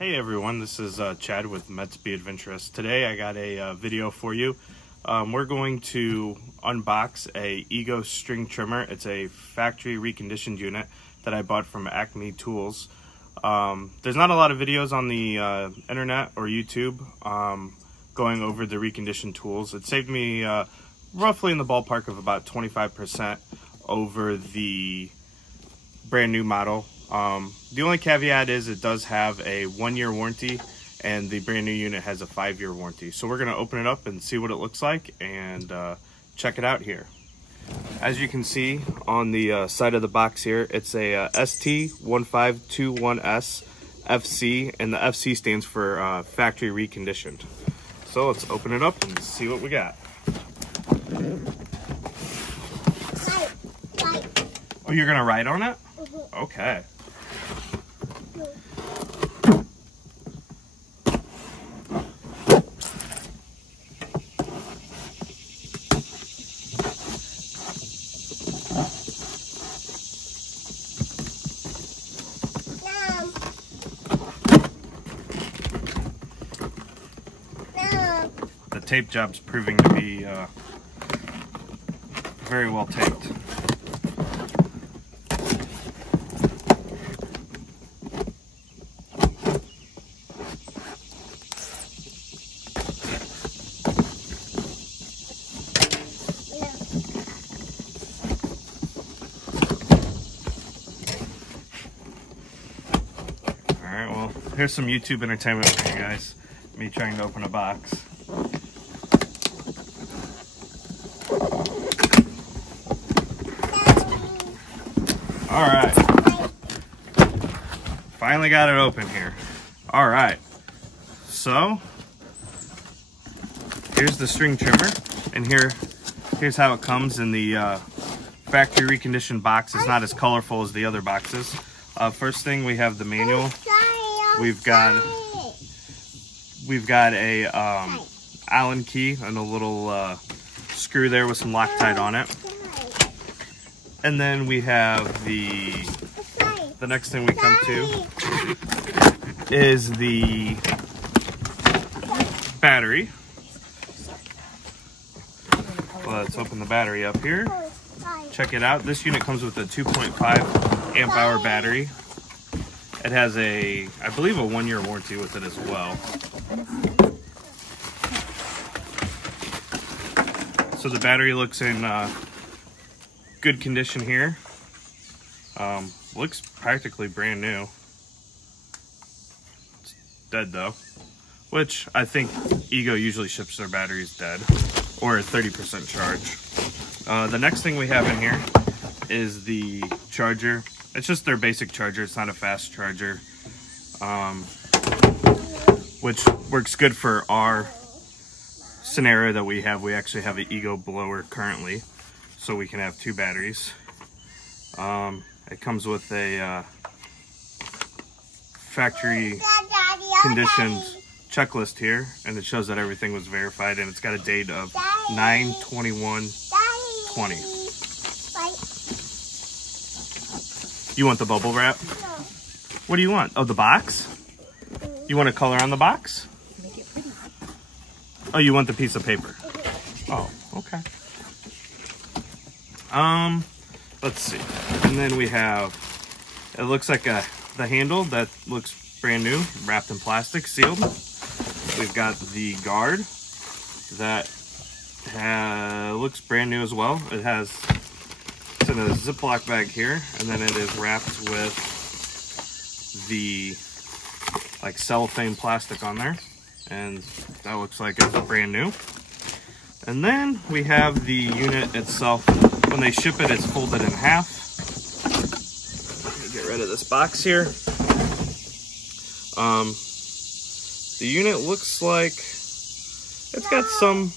Hey everyone, this is Chad with Mets Be Adventurous. Today I got a video for you. We're going to unbox a Ego string trimmer. It's a factory reconditioned unit that I bought from Acme tools. There's not a lot of videos on the internet or YouTube going over the reconditioned tools. It saved me roughly in the ballpark of about 25% over the brand new model. The only caveat is it does have a 1-year warranty and the brand new unit has a 5-year warranty. So we're going to open it up and see what it looks like and check it out here. As you can see on the side of the box here, it's a ST1521S FC, and the FC stands for factory reconditioned. So let's open it up and see what we got. Oh, you're going to ride on it? Okay. The tape job's proving to be very well taped. Alright, well, here's some YouTube entertainment for you guys. Me trying to open a box. Alright. Finally got it open here. Alright. So, here's the string trimmer. And here's how it comes in the factory reconditioned box. It's not as colorful as the other boxes. First thing, we have the manual. We've got a Allen key and a little screw there with some Loctite on it. And then we have the next thing we come to is the battery. Let's open the battery up here. Check it out. This unit comes with a 2.5 amp hour battery. It has I believe a 1-year warranty with it as well. So the battery looks in good condition here. Looks practically brand new. It's dead though, which I think Ego usually ships their batteries dead or at 30% charge. The next thing we have in here is the charger. It's just their basic charger. It's not a fast charger, which works good for our scenario that we have. We actually have an Ego blower currently, so we can have 2 batteries. It comes with a factory conditioned checklist here, and it shows that everything was verified, and it's got a date of 9/21/20. You want the bubble wrap? No. What do you want? Oh, the box? You want to color on the box? Make it pretty. Oh, you want the piece of paper? Oh, okay. Let's see. And then we have, it looks like the handle that looks brand new, wrapped in plastic, sealed. We've got the guard that looks brand new as well. It's in a Ziploc bag here, and then it is wrapped with the cellophane plastic on there, and that looks like it's brand new. And then we have the unit itself. When they ship it, it's folded in half. Let me get rid of this box here. The unit looks like it's got some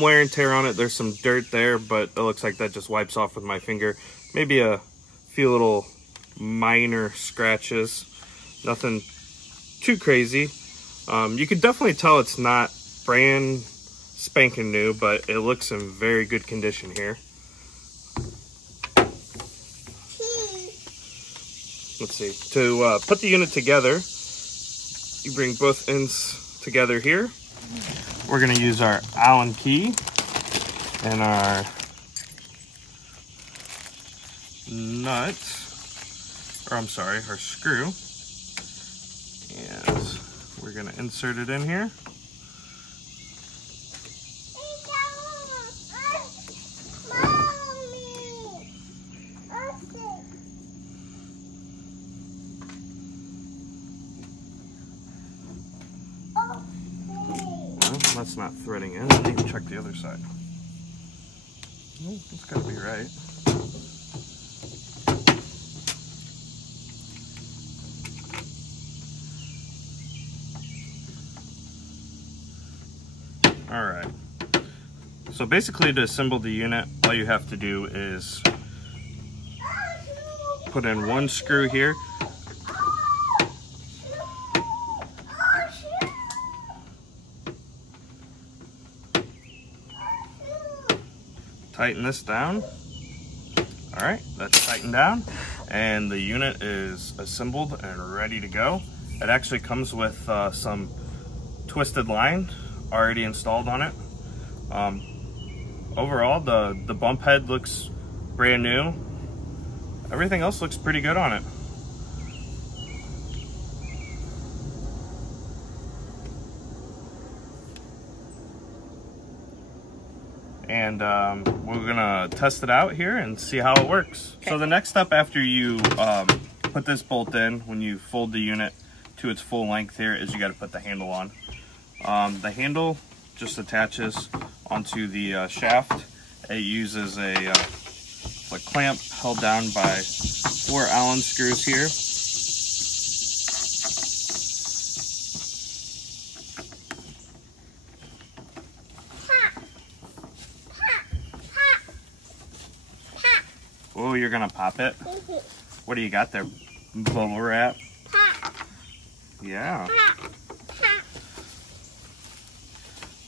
wear and tear on it. There's some dirt there, but it looks like that just wipes off with my finger. Maybe a few little minor scratches. Nothing too crazy. You can definitely tell it's not brand spanking new, but it looks in very good condition here. Let's see. To put the unit together, you bring both ends together here. We're going to use our Allen key and our nut, or I'm sorry, our screw, and we're going to insert it in here. Well, that's not threading in. I need to check the other side. It's got to be right. All right. So basically, to assemble the unit, all you have to do is put in one screw here. Tighten this down. All right, that's tightened down, and the unit is assembled and ready to go. It actually comes with some twisted line already installed on it. Overall, the bump head looks brand new. Everything else looks pretty good on it. And we're gonna test it out here and see how it works. Okay. So the next step after you put this bolt in, when you fold the unit to its full length here, is you got to put the handle on. The handle just attaches onto the shaft. It uses a clamp held down by 4 Allen screws here. Oh, you're gonna pop it? What do you got there, bubble wrap? Yeah.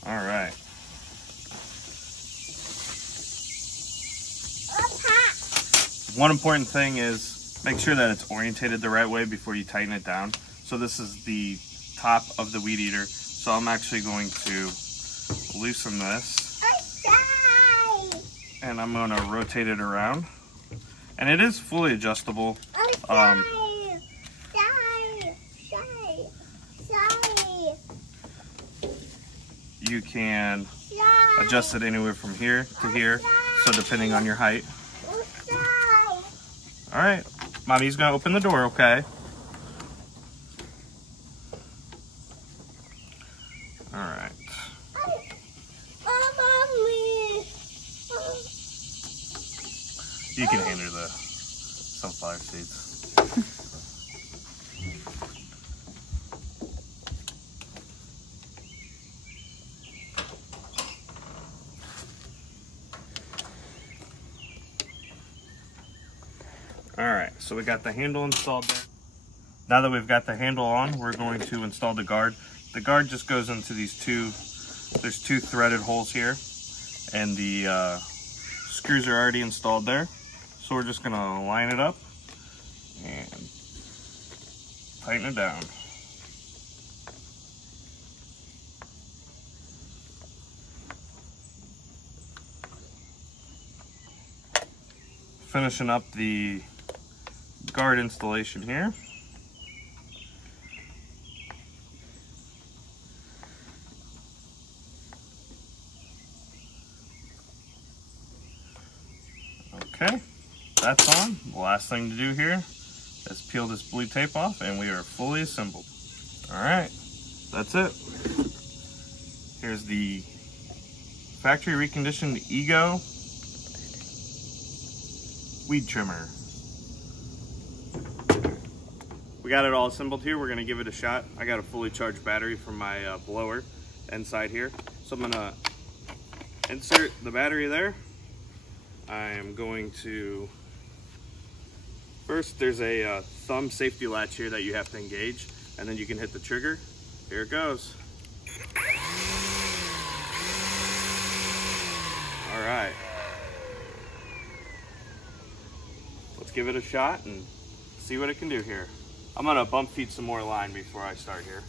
All right. One important thing is make sure that it's orientated the right way before you tighten it down. So this is the top of the weed eater. So I'm actually going to loosen this. And I'm going to rotate it around. And it is fully adjustable. You can adjust it anywhere from here to here, so depending on your height. All right, Mommy's gonna open the door, okay? All right. You can hand her the sunflower seeds. All right, so we got the handle installed there. Now that we've got the handle on, we're going to install the guard. The guard just goes into these there's 2 threaded holes here, and the screws are already installed there. So we're just gonna line it up and tighten it down. Finishing up the guard installation here. Okay, that's on. The last thing to do here is peel this blue tape off and we are fully assembled. All right, that's it. Here's the factory reconditioned Ego weed trimmer. We got it all assembled here. We're gonna give it a shot. I got a fully charged battery from my blower inside here. So I'm gonna insert the battery there. I am going to, first there's a thumb safety latch here that you have to engage, and then you can hit the trigger. Here it goes. All right. Let's give it a shot and see what it can do here. I'm gonna bump feed some more line before I start here.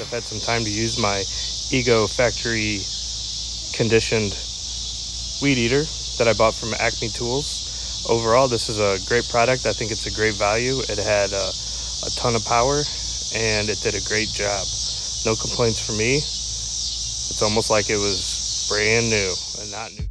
I've had some time to use my Ego factory conditioned weed eater that I bought from Acme Tools. Overall, this is a great product. I think it's a great value. It had a ton of power and it did a great job. No complaints from me. It's almost like it was brand new and not new.